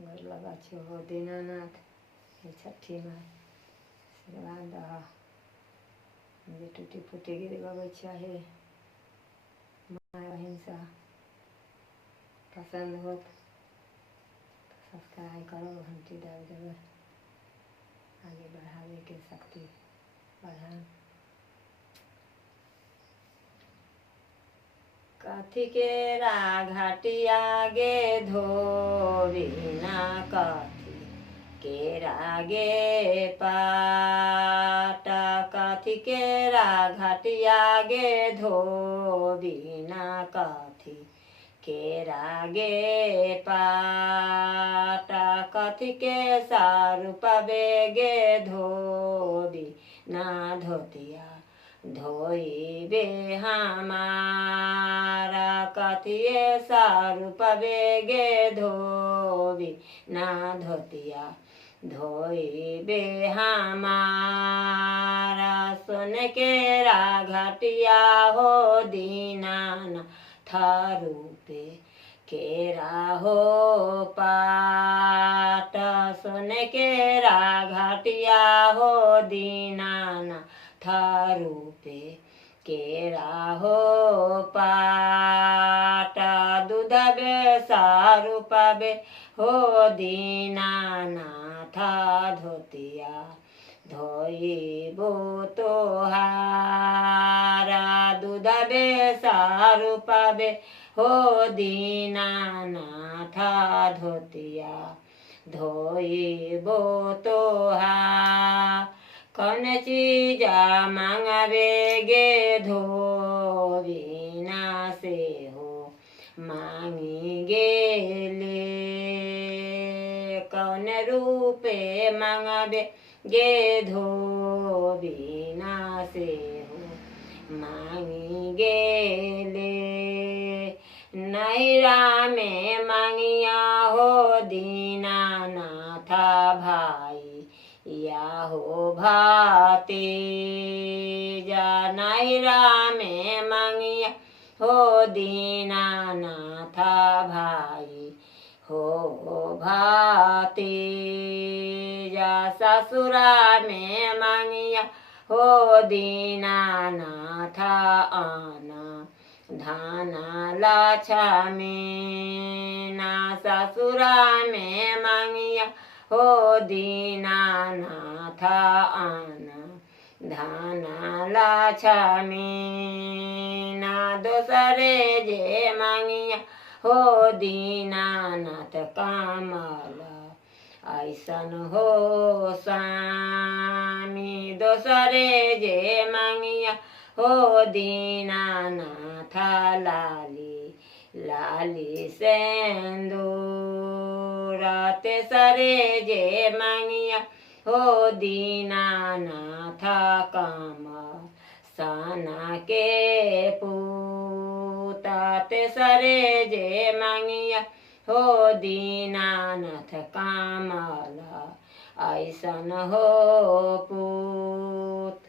गोर लगा हो दीनानाथ हे छठी माँ आशीर्वाद दह जे टूटी फूटी गिर गबै चाहे माँ अहिंसा पसंद हो तो सब्सक्राइब करो घंटी दब देवे आगे बढ़ावे के शक्ति बढ़ा। कथी के घाटिया गे धोबिना कथी के गे पाट कथी के घाटिया गे धोबिना कथी के गे पाट कथी के सारू पबे गे धोबी ना धोतिया धोइबे हमारा कथिए सारू पबे गे धोबी ना धोतिया धोइबे हमारा सुन के घाटिया हो दीनाना थारू पे केरा हो पाट सुन के घाटिया हो दीनाना थारू पे केरा हो पाट दूध बे सारू पाबे हो दीनानाथा धोतिया धोइबो तोहारा दूध बे सारू पाबे हो दीनानाथा धोतिया धोइबो तोहारा कौन चीज मांगबे गे धोबिना से हो मांगी गेले कौन रूपे मांगबे गे धोबिना से हो मांगी गेले नैरा में मांगिया हो दीनानाथा भाई या हो भाती जा नैरा में मांगिया हो दीनानाथा भाई हो भाती जा ससुरा में मांगिया हो दीनानाथा आना धाना लाछा में ना ससुरा में मांगिया हो दीनानाथा आना धाना लाछा में ना दोसरे जे मांगिया हो दीनानाथ कामला ऐसन हो स्वामी दोसरे जे मांगिया हो दीनानाथा लाली लाली सेंदूर तेसरे जे मांगिया हो दीनानाथा काम साना के पूता तेसरे जे मांगिया हो दीनानाथ कामला ऐसन हो पूत